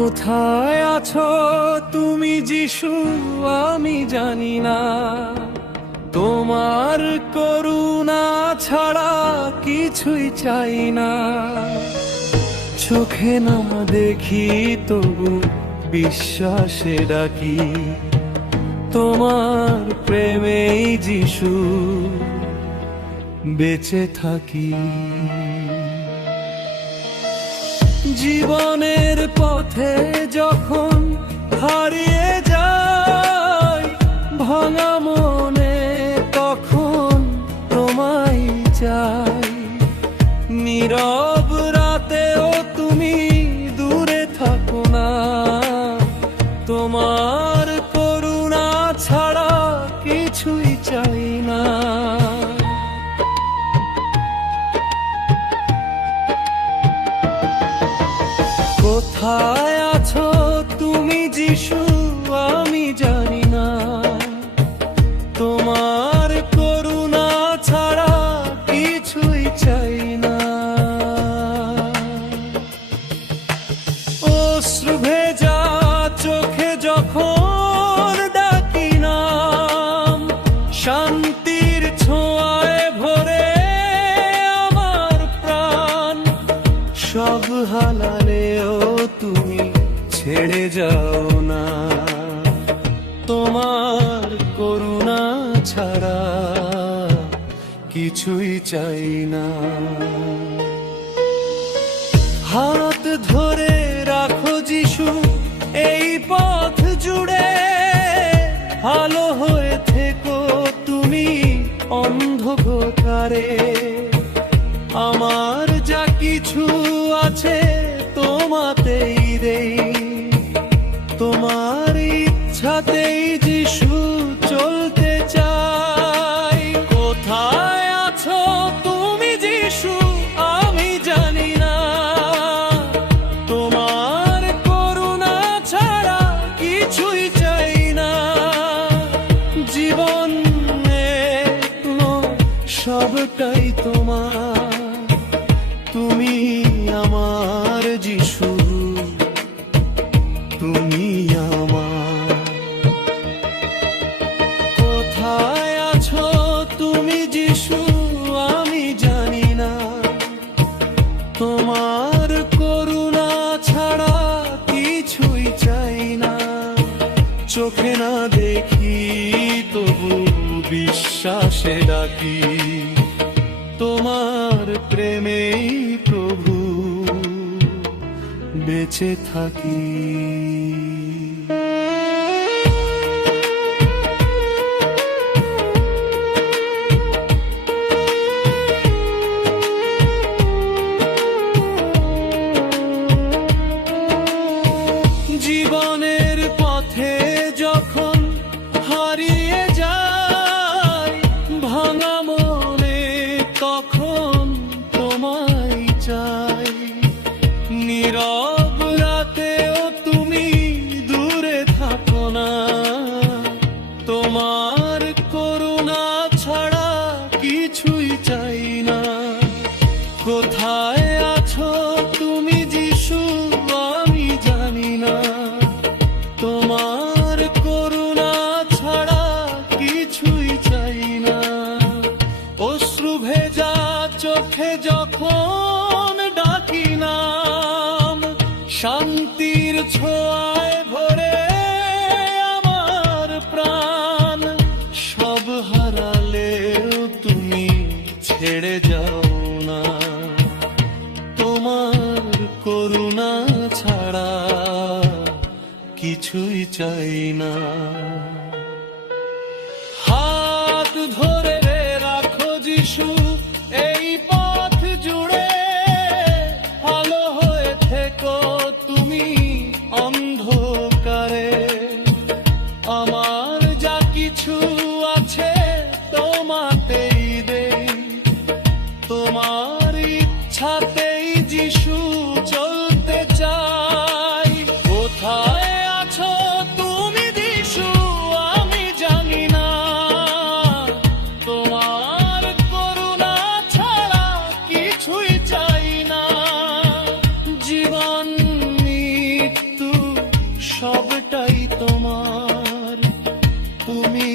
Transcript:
কোথায় আছো তুমি যিশু আমি জানি না, তোমার করুণা ছাড়া কিছুই চাই না। চোখে না দেখি তবু বিশ্বাসে ডাকি, তোমার প্রেমেই যিশু বেঁচে থাকি। জীবনের পথে যখন হারিয়ে যাই ভাঙা মনে, তখন তোমায় চাই। নীরব রাতেও তুমি দূরে থাকো না, তোমার করুণা ছাড়া কিছুই চাই না। কোথায় আছো তুমি যিশু আমি জানি না, তোমার করুণা ছাড়া কিছুই চাই না। অশ্রু ভেজা চোখে যখন ডাকি নাম, শান্তির ছোঁয়ায় ভরে আমার প্রাণ। সব হালালেও তুমি ছেড়ে যাও না, তোমার করুণা ছাড়া কিছুই চাই না। হাত ধরে রাখো যিশু এই পথ জুড়ে, ভালো হয়ে থেকো তুমি অন্ধকারে। আমার যা কিছু আছে তোমাতেই দেই, তোমার ইচ্ছাতেই যিশু চলতে চাই। কোথায় আছো তুমি যিশু আমি জানি না, তোমার করুণা ছাড়া কিছুই চাই না। জীবনে সবটাই তোমার, তুমি আমার যিশু, তুমি আমার। কোথায় আছো তুমি যিশু আমি জানি না, তোমার করুণা ছাড়া কিছুই চাই না। চোখে না দেখি তবু বিশ্বাসে ডাকি, তোমার প্রেমেই প্রভু বেঁচে থাকি। জীবনের পথে যখন হারিয়ে যাই ভাঙা মনে, তখন তোমায় চাই। নীরব রাতেও তুমি দূরে থাকো না, তোমার করুণা ছাড়া কিছুই চাই না। কোথায় আছো তুমি যিশু আমি জানি না, তোমার করুণা ছাড়া কিছুই চাই না। অশ্রু ভেজা চোখে যখন ডাকি নাম, শান্তির ছোঁয়ায় ভরে আমার প্রাণ। সব হারালেও তুমি ছেড়ে যাও না, তোমার করুণা ছাড়া কিছুই চাই না। হাত ধরে রাখো যিশু এই পথ জুড়ে, ভালো হয়ে থেকো তুমি অন্ধকারে। আমার যা কিছু আছে তোমাতেই দেই, তোমার ইচ্ছাতেই যিশু চলতে চাই। কোথায় আছো তুমি যিশু আমি জানি না, তোমার করুণা চাই তোমার, তুমি